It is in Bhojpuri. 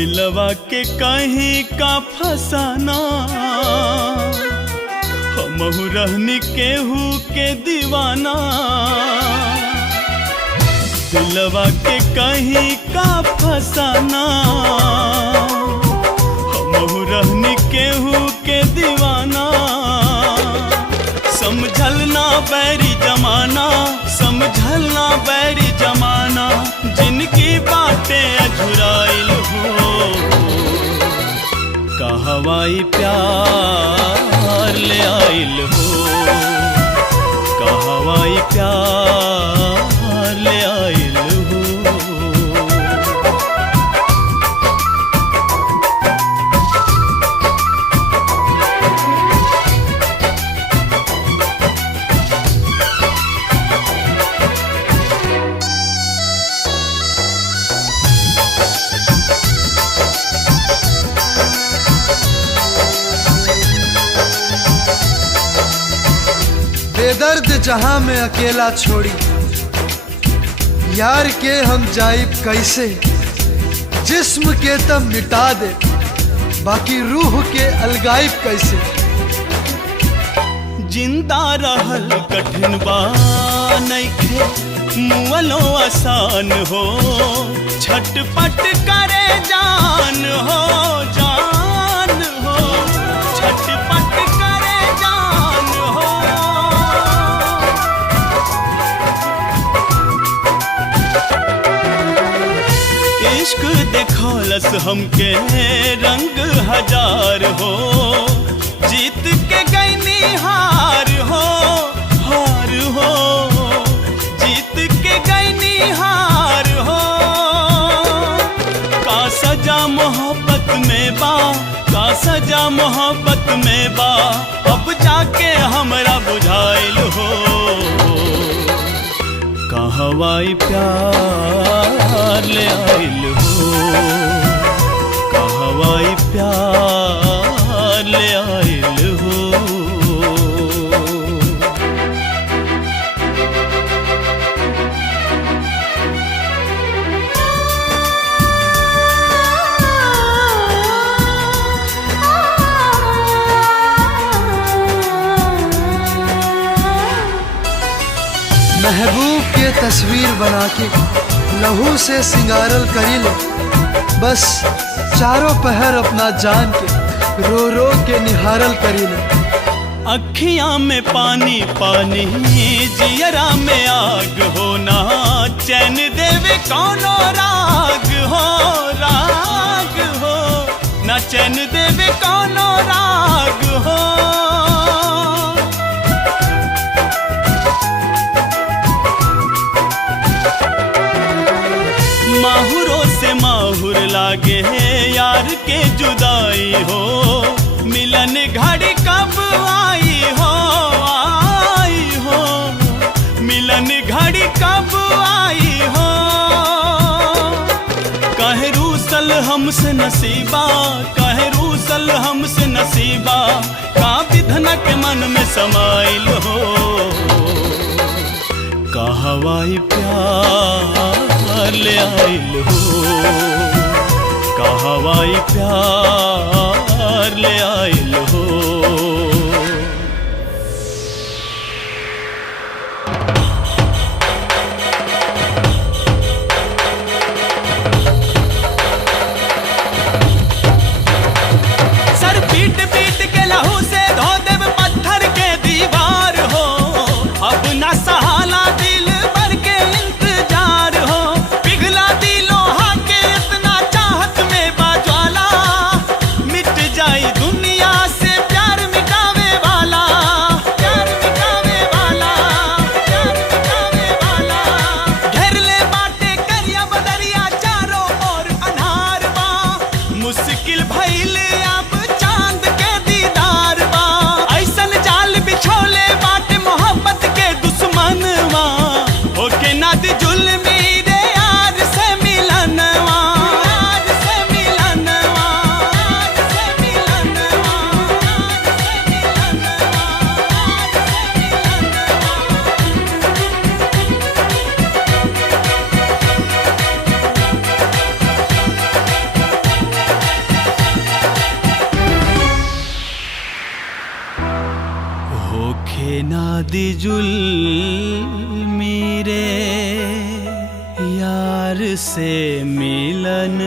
दिलवा के कहीं का फसाना, हमहु रहनी केहू के दीवाना। दिलवा के कहीं का फसाना, हमहु रहनी केहू के दीवाना। समझल ना बैरी जमाना, समझल ना बैरी जमाना, जिनकी बातें अझुराइल हो। कहवाई प्यार ले आइल हो, कहवाई प्यार ले आइल हो। बेदर्द जहां में अकेला छोड़ी, यार के हम जाइब कैसे। जिस्म के तब मिटा दे, बाकी रूह के अलगाइब कैसे। जिंदा रहल कठिन बा नइखे, मुअलो आसान हो। छटपट करे जान हो, जान हो। छटपट करे जान हो। इश्क देखौलस हमके रंग हजार हो। जीत के गईनी हार हो, हार हो। जीत के गईनी हार हो। का सजा मोहब्बत में बा, का सजा मोहब्बत में बा, अब जाके हमरा बुझाइल हो। कहवाई प्यार ले आइल हो, कहवाई प्यार ले आइल हो। महबूब के तस्वीर बना के लहू से सिंगारल करी ले। बस चारों पहर अपना जान के रो रो के निहारल करी ले। अखियां में पानी पानी, जियरा में आग हो। ना चैन देवे कौनो राग हो, राग हो। ना चैन देवे कौनो राग हो। माहुरों से माहुर लागे यार के जुदाई हो। मिलन घड़ी कब आई हो, आई हो। मिलन घड़ी कब आई हो। कहे रूसल हमसे नसीबा, कहे रूसल हमसे नसीबा, का विधना के मन में समाइल हो। कहवाई प्यार ले आइल हो, कहवाई प्यार ले आइल हो। सर पीट पीट के लहू से धो देव पत्थर के दीवार हो। अब न सहाला दिल भर के इंतजार हो। पिघला दी लोहा के इतना चाहत में बाज्वाला, मिट जाई दुनिया से होखे ना दिजुल मेरे यार से मिलन